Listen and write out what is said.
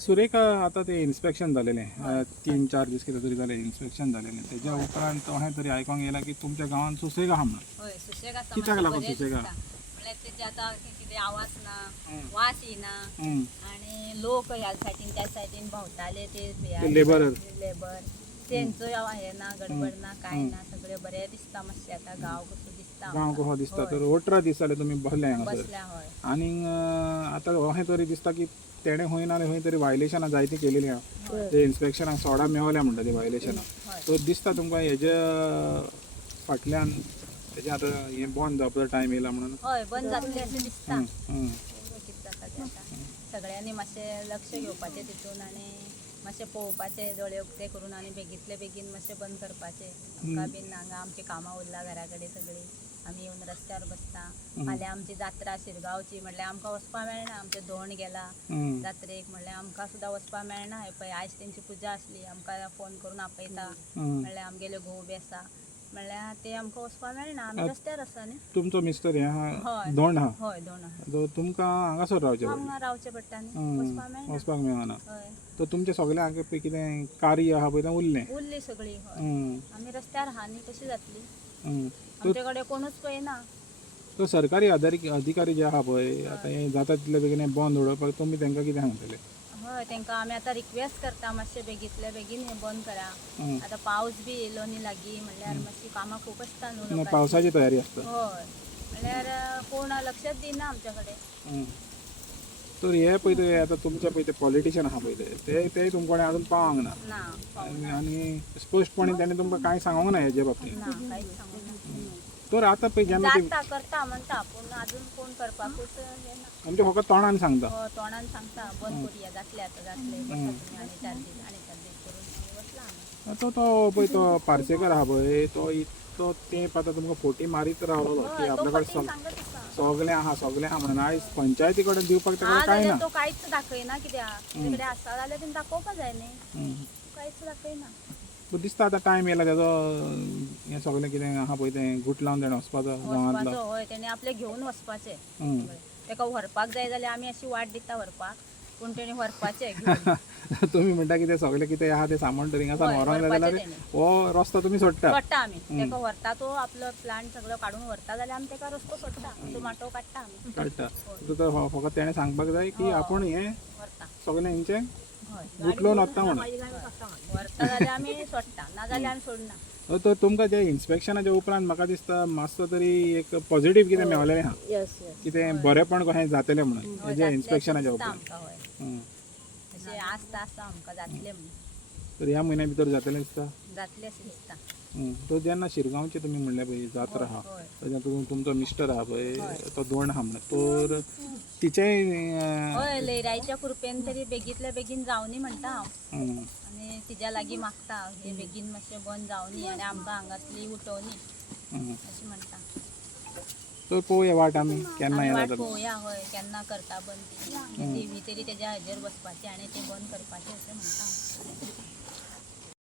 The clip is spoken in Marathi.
सुरेखा आता ते इन्स्पेक्शन झालेलें 3-4 दीस कितें तरी जालें इन्स्पेक्शन झालेलें तेज्या उपरांत हांवें तरी आयकोंक येयलां की तुमच्या गांवांत सुसेग आहा म्हणून. होय सुशेग आसा. कित्याक लागून सुसेग आहा? म्हळ्यार तेजे आतां कितें आवाज ना, वास येना हं. आनी लोक ह्या सायडीन त्या सायडीन भोंवताले ते लेबर तेंचो हे ना गडबड ना काय ना सगळें बरें दिसता. मातशें आतां गांव कसो दिसता. गांव कसो दिसता तर 18 दीस जाले तुमी बसले हांगासर. बसल्या हय. आनी आतां अशें तरी दिसता की तेणें खंय ना खंय तरी वायलेशनां जायतीं केलेलीं आहा. ते इन्स्पेक्शनाक सोडा मेवल्या म्हणटा ती वायलेशनां. सो दिसता तुमकां हेजे फाटल्यान हेजें आतां हें बंद जावपाचो टायम येयला म्हणून. हय बंद जातलें अशें दिसता. हं. कितें जाता तें आतां सगळ्यांनी मातशें लक्ष घेवपाचें तितून आनी मातशें पळोवपाचें दोळे उक्ते करून आनी बेगींतले बेगीन मातशें बंद करपाचें. आमकां बीन हांगा आमची कामां उरला घरा कडेन सगळीं. आमी येवन रस्त्यार बसता. फाल्यां आमची जात्रा शिरगांवची म्हणल्यार आमकां वचपा मेळना. आमचें धोंड गेला जात्रेक म्हणल्यार आमकां सुद्दां वचपा मेळना. हे पळय आयज तेंची पुजा आसली आमकां फोन करून आपयता म्हणल्यार आमगेले घोव बी आसा म्हणल्यार ते आमकां वचपा मेळना. आमी रस्त्यार आसा न्ही. तुमचो मिस्टर हें आहा हय. धोंड आहा. हय धोंड आहा. सो तुमकां हांगासर रावचें पडटा. हांगा रावचें पडटा न्ही. वचपा मेळना. वचपाक मेळना. हय तर तुमचें सगळें हांगा पळय कितें कार्य आहा पळय तें उरलें. उरली सगळीं. हय हं. आमी रस्त्यार आहा न्ही कशी जातली. हं. आमचे कडेन कोणूच पळयना. तो सरकारी अधिकारी जे आहा पळय आतां हें जाता तितले बेगीन हें बंद उडोवपाक तुमी तांकां कितें सांगतले? हय तेंकां आमी आतां रिक्वेस्ट करता मातशें बेगींतले बेगीन हें बंद करा. हं. आतां पावस बी येयलो न्ही लागीं म्हणल्यार मातशी कामां खूब आसता न्हू ना, लोकांची. पावसाची तयारी आसता. हय म्हणल्यार कोण लक्षच दिना आमच्या कडेन. हं. तर हे पळय ते आतां तुमचे पळय ते पॉलिटिशियन आहा पळय ते तुमचे कडेन आजून पावोंक ना. ना आनी स्पश्टपणे ताणें तुमकां कांय सांगोंक ना हेजे बाबतींत. ना कांयच सांगूना. तर आतां पळय जेन्ना ती जाता करता म्हणटा पूण अजून कोण करपाकूच हें ना. म्हणजे फकत तोंडान सांगता. तोंडान सांगता बंद करुया जातलें आतां जातलें बसा तुमी आनी 4 दीस करून वतला आमी. आतां तो पळय तो पार्सेकर आहा पळय तो तेंप आतां तुमकां फोटी मारीत रावलो की आपल्या कडेन सांगत आसा. सगळें आहा म्हणून आयज पंचायती कडेन दिवपाक ताका आज कांय ना. जाल्यार तो कांयच दाखयना कित्याक तुजे कडेन आसा जाल्यार तेणी दाखोवपा जाय न्ही. हं. कांयच दाखयना. पूण दिसता आतां टायम येयला तेजो हें सगळें कितें आहा पळय तें गुट लावन तेणें वचपाचो गांवांतलो. वचपाचो हय तेणी आपले घेवन वचपाचें. हं. तेका व्हरपाक जाय जाल्यार आमी अशी वाट दिता व्हरपाक पूण तेणी व्हरपाचें घेवन. तुमी म्हणटा की तें सगळें कितें आहा तें सामान तर हिंगासान हय, व्हरोंक जाय व्हरपाचें जाल्यार तेणी. हो रस्तो तुमी सोडटा. सोडटा आमी तेका व्हरता तो आपलो प्लांट सगळो काडून व्हरता जाल्यार आमी तेका रस्तो सोडटा टोमाटो काडटा आमी काडटा तर फकत तेणें सांगपाक जाय की आपूण हें व्हरता. सगळें हेंचें हय गुटलोवन वता म्हणून. व्हरता जाल्यार आमी सोडटा ना जाल्यार आमी सोडना. तर तुमकां जे इन्स्पेक्शनाच्या उपरांत म्हाका दिसता मातसो तरी एक पॉझिटीव कितें मेळलेलें आहा यस यस कितें बरेंपण कशें जातलें म्हणून हेजे इन्स्पेक्शनाच्या उपरांत. आमकां हय हं. अशें आस्त आसा आमकां जातलें म्हणून तर ह्या म्हयन्या भितर जातलें दिसता. जातलें अशें दिसता. तो जेन्ना शिरगांवचे तुमी म्हणलें पळय जात्रा आहा हय तेन्ना तुमचो मिस्टर आहा पळय तो दोंड आहा म्हणून तर तिचेय हय लयराईच्या कृपेन तरी बेगींतल्या बेगीन जावनी म्हणटा हांव हं. आनी तिच्या लागीं मागता हे बेगीन मातशें बंद जावनी आनी आमकां हांगासली उठोवनी हं. अशें म्हणटा. तर पळोवया वाट आमी केन्ना आमी येता वाट तर. पळोवया हय केन्ना करता बंद ती टीव्ही तरी तेज्या हेजेर बसपाचें आनी तें बंद करपाचें अशें म्हणटा हांव.